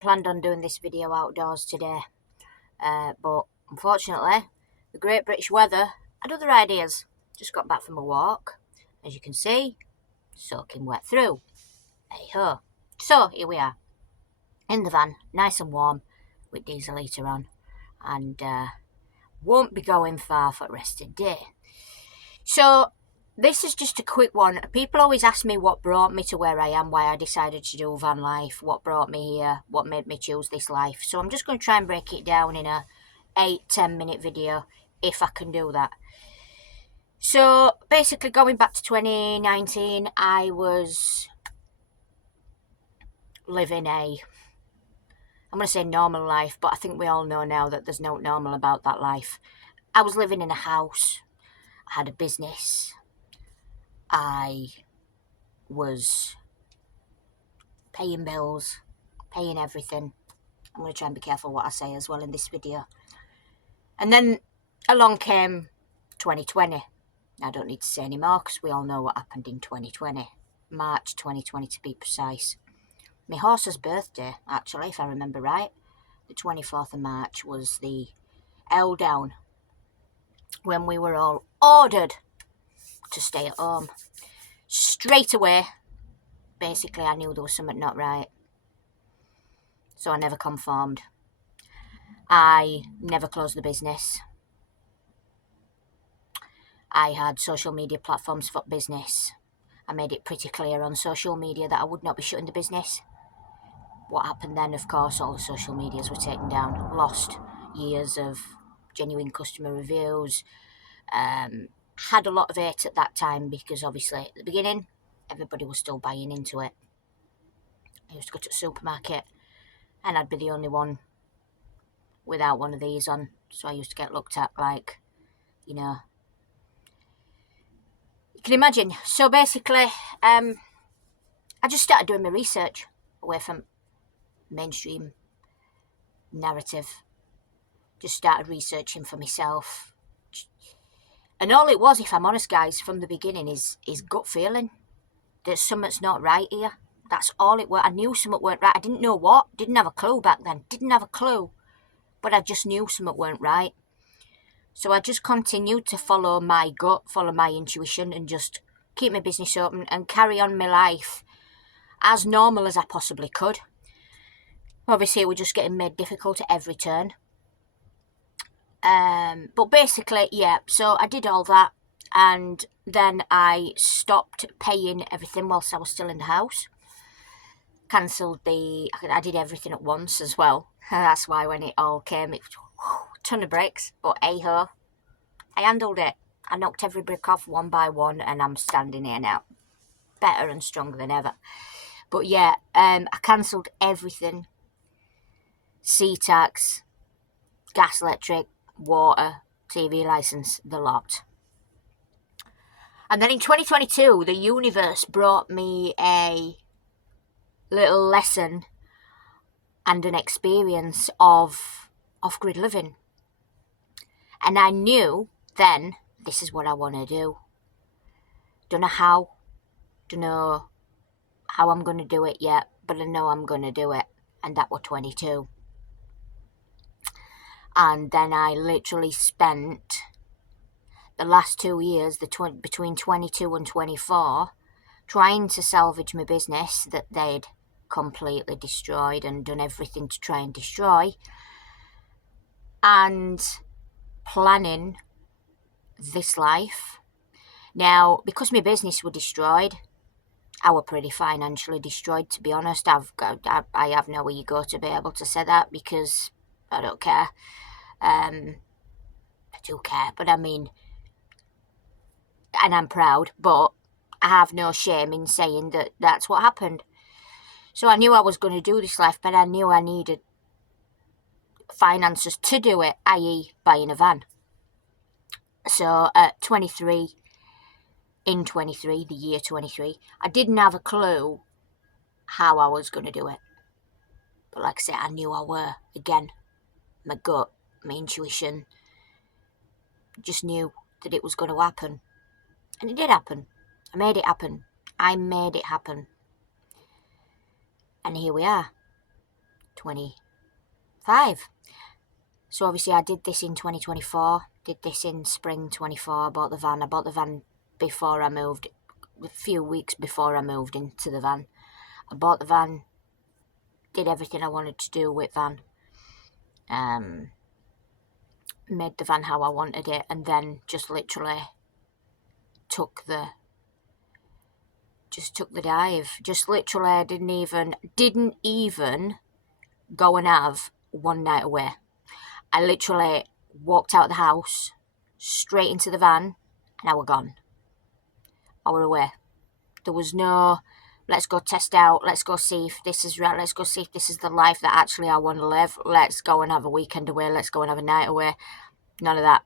planned on doing this video outdoors today, but unfortunately, the great British weather had other ideas. Just got back from a walk, as you can see, soaking wet through. Hey ho. So here we are, in the van, nice and warm, with diesel heater on, and won't be going far for the rest of the day. So this is just a quick one. People always ask me what brought me to where I am, why I decided to do van life, what brought me here, what made me choose this life. So I'm just going to try and break it down in a 8-10 minute video, if I can do that. So basically, going back to 2019, I was living I'm going to say normal life, but I think we all know now that there's no normal about that life. I was living in a house, I had a business, I was paying bills, paying everything. I'm going to try and be careful what I say as well in this video. And then along came 2020. I don't need to say any more because we all know what happened in 2020. March 2020 to be precise. My horse's birthday, actually, if I remember right. The 24th of March was the L down, when we were all ordered to stay at home. Straight away, basically, I knew there was something not right. So I never conformed. I never closed the business. I had social media platforms for business. I made it pretty clear on social media that I would not be shutting the business. What happened then, of course, all the social medias were taken down. Lost years of genuine customer reviews. Had a lot of hate at that time because obviously at the beginning, everybody was still buying into it. I used to go to the supermarket and I'd be the only one without one of these on. So I used to get looked at like, you know, you can imagine. So basically, I just started doing my research away from mainstream narrative. Just started researching for myself. And all it was, if I'm honest, guys, from the beginning is gut feeling. That something's not right here. That's all it was. I knew something weren't right. I didn't know what. Didn't have a clue back then. Didn't have a clue. But I just knew something weren't right. So I just continued to follow my gut, follow my intuition, and just keep my business open and carry on my life as normal as I possibly could. Obviously, it was just getting made difficult at every turn. But basically, yeah, so I did all that, and then I stopped paying everything whilst I was still in the house. Cancelled I did everything at once as well. That's why when it all came, it was a ton of bricks, but hey-ho, I handled it. I knocked every brick off one by one, and I'm standing here now, better and stronger than ever. But yeah, I cancelled everything. Sea tax, gas, electric, water, TV licence, the lot. And then in 2022, the universe brought me a little lesson and an experience of off-grid living. And I knew then, this is what I want to do. Don't know how I'm going to do it yet, but I know I'm going to do it. And that was 22. And then I literally spent the last 2 years, between 22 and 24, trying to salvage my business that they'd completely destroyed and done everything to try and destroy, and planning this life. Now, because my business were destroyed, I were pretty financially destroyed, to be honest. I have no ego to be able to say that because I don't care. I do care, but I mean, and I'm proud, but I have no shame in saying that that's what happened. So I knew I was going to do this life, but I knew I needed finances to do it, i.e. buying a van. So at 23, the year 23, I didn't have a clue how I was going to do it. But like I said, I knew I were. Again, my gut, my intuition, just knew that it was going to happen. And it did happen. I made it happen. And here we are. 2025. So obviously I did this in 2024, did this in spring 24, I bought the van before I moved, a few weeks before I moved into the van. I bought the van, did everything I wanted to do with van, made the van how I wanted it, and then just literally took the dive. Just literally didn't even go and have one night away. I literally walked out of the house, straight into the van, and I were gone. I were away. There was no, let's go test out, let's go see if this is right, let's go see if this is the life that actually I want to live, let's go and have a weekend away, let's go and have a night away. None of that.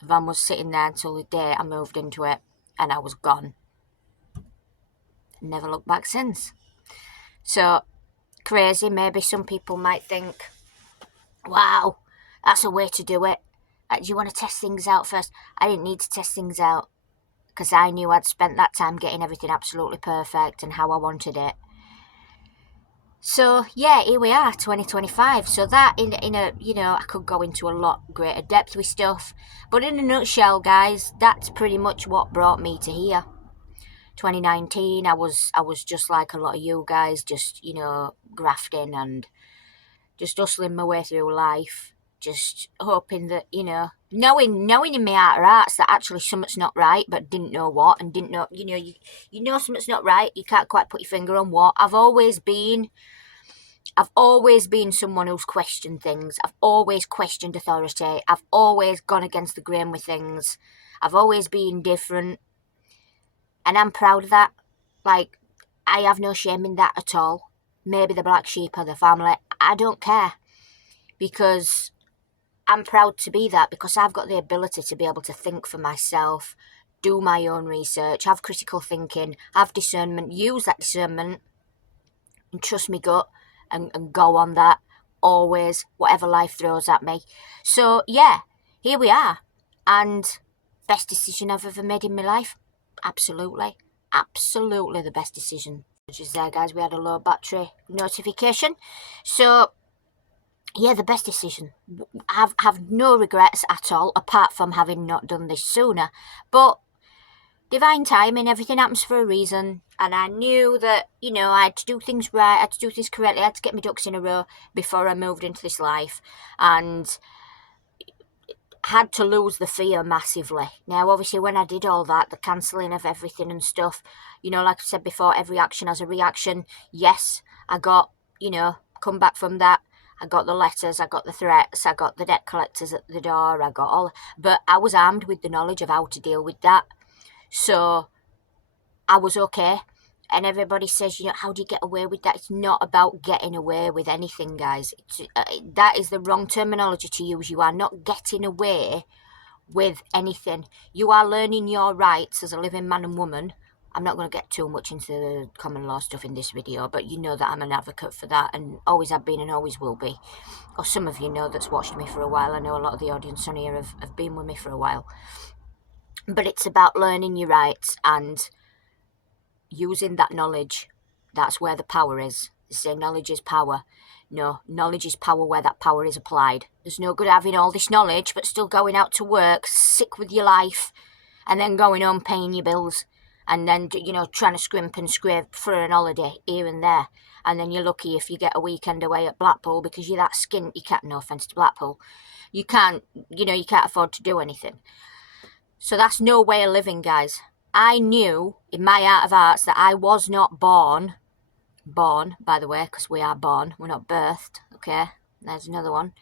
The van was sitting there until the day I moved into it, and I was gone. Never looked back since. So, crazy. Maybe some people might think, wow, that's a way to do it. Do you want to test things out first? I didn't need to test things out because I knew I'd spent that time getting everything absolutely perfect and how I wanted it. So yeah, here we are, 2025. So that in a, you know, I could go into a lot greater depth with stuff, but in a nutshell, guys, that's pretty much what brought me to here. 2019, I was just like a lot of you guys, just, you know, grafting and just hustling my way through life, just hoping that, you know, knowing in my heart of hearts that actually something's not right, but didn't know what, and didn't know, you know something's not right, you can't quite put your finger on what. I've always been someone who's questioned things. I've always questioned authority. I've always gone against the grain with things. I've always been different. And I'm proud of that. Like, I have no shame in that at all. Maybe the black sheep of the family. I don't care. Because I'm proud to be that. Because I've got the ability to be able to think for myself. Do my own research. Have critical thinking. Have discernment. Use that discernment. And trust me gut. And go on that. Always. Whatever life throws at me. So, yeah. Here we are. And best decision I've ever made in my life. Absolutely. Absolutely the best decision. Just there, guys, we had a low battery notification. So, yeah, the best decision. Have no regrets at all, apart from having not done this sooner. But divine timing, everything happens for a reason. And I knew that, you know, I had to do things right, I had to do things correctly, I had to get my ducks in a row before I moved into this life. And had to lose the fear massively. Now, obviously, when I did all that, the cancelling of everything and stuff, you know, like I said before, every action has a reaction. Yes, I got, you know, come back from that. I got the letters, I got the threats, I got the debt collectors at the door, I got all... But I was armed with the knowledge of how to deal with that. So, I was okay. And everybody says, you know, how do you get away with that? It's not about getting away with anything, guys. That is the wrong terminology to use. You are not getting away with anything. You are learning your rights as a living man and woman. I'm not going to get too much into the common law stuff in this video, but you know that I'm an advocate for that, and always have been and always will be. Or some of you know that's watched me for a while. I know a lot of the audience on here have been with me for a while. But it's about learning your rights and using that knowledge. That's where the power is. They say knowledge is power. No, knowledge is power where that power is applied. There's no good having all this knowledge but still going out to work, sick with your life, and then going home paying your bills, and then, you know, trying to scrimp and scrape for an holiday here and there, and then you're lucky if you get a weekend away at Blackpool because you're that skint. You can't, no offence to Blackpool, you can't, you know, you can't afford to do anything. So that's no way of living, guys. I knew in my heart of hearts that I was not born, by the way, because we are born, we're not birthed, okay? There's another one.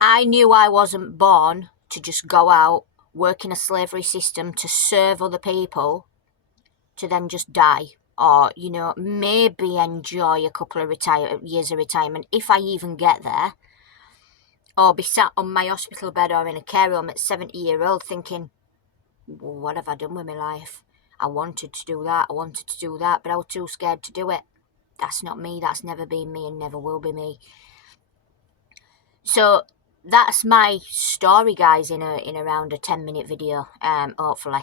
I knew I wasn't born to just go out, work in a slavery system to serve other people, to then just die. Or, you know, maybe enjoy a couple of years of retirement, if I even get there. Or be sat on my hospital bed or in a care home at 70-year-old thinking, what have I done with my life? I wanted to do that, but I was too scared to do it. That's not me, that's never been me and never will be me. So that's my story, guys, in around a 10-minute video, hopefully.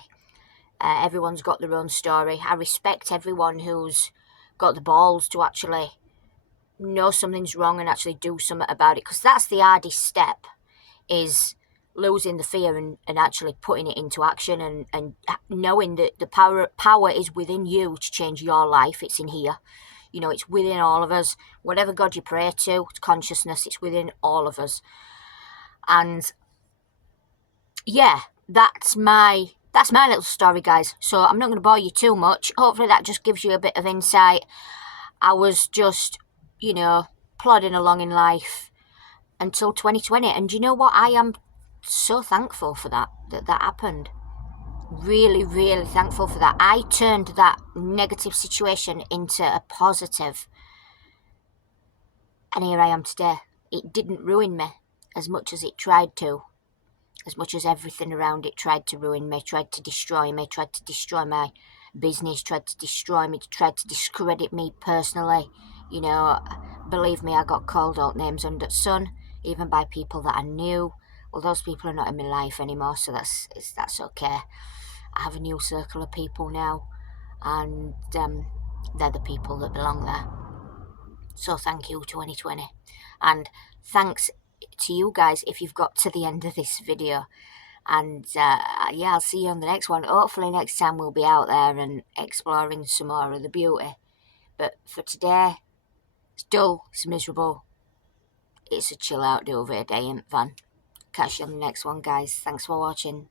Everyone's got their own story. I respect everyone who's got the balls to actually know something's wrong and actually do something about it, because that's the hardest step, is losing the fear and actually putting it into action, and knowing that the power is within you to change your life. It's in here. You know, it's within all of us. Whatever God you pray to, it's consciousness, it's within all of us. And yeah, that's my little story, guys. So I'm not going to bore you too much. Hopefully that just gives you a bit of insight. I was just, you know, plodding along in life until 2020. And you know what? I am so thankful for that happened. Really, really thankful for that. I turned that negative situation into a positive. And here I am today. It didn't ruin me as much as it tried to. As much as everything around it tried to ruin me, tried to destroy me, tried to destroy my business, tried to destroy me, tried to discredit me personally. You know, believe me, I got called out names under the sun, even by people that I knew. Well, those people are not in my life anymore, so that's okay. I have a new circle of people now, and they're the people that belong there. So thank you, 2020. And thanks to you guys if you've got to the end of this video. And yeah, I'll see you on the next one. Hopefully next time we'll be out there and exploring some more of the beauty. But for today, it's dull, it's miserable. It's a chill out do over a day, ain't fun. Catch you on the next one, guys. Thanks for watching.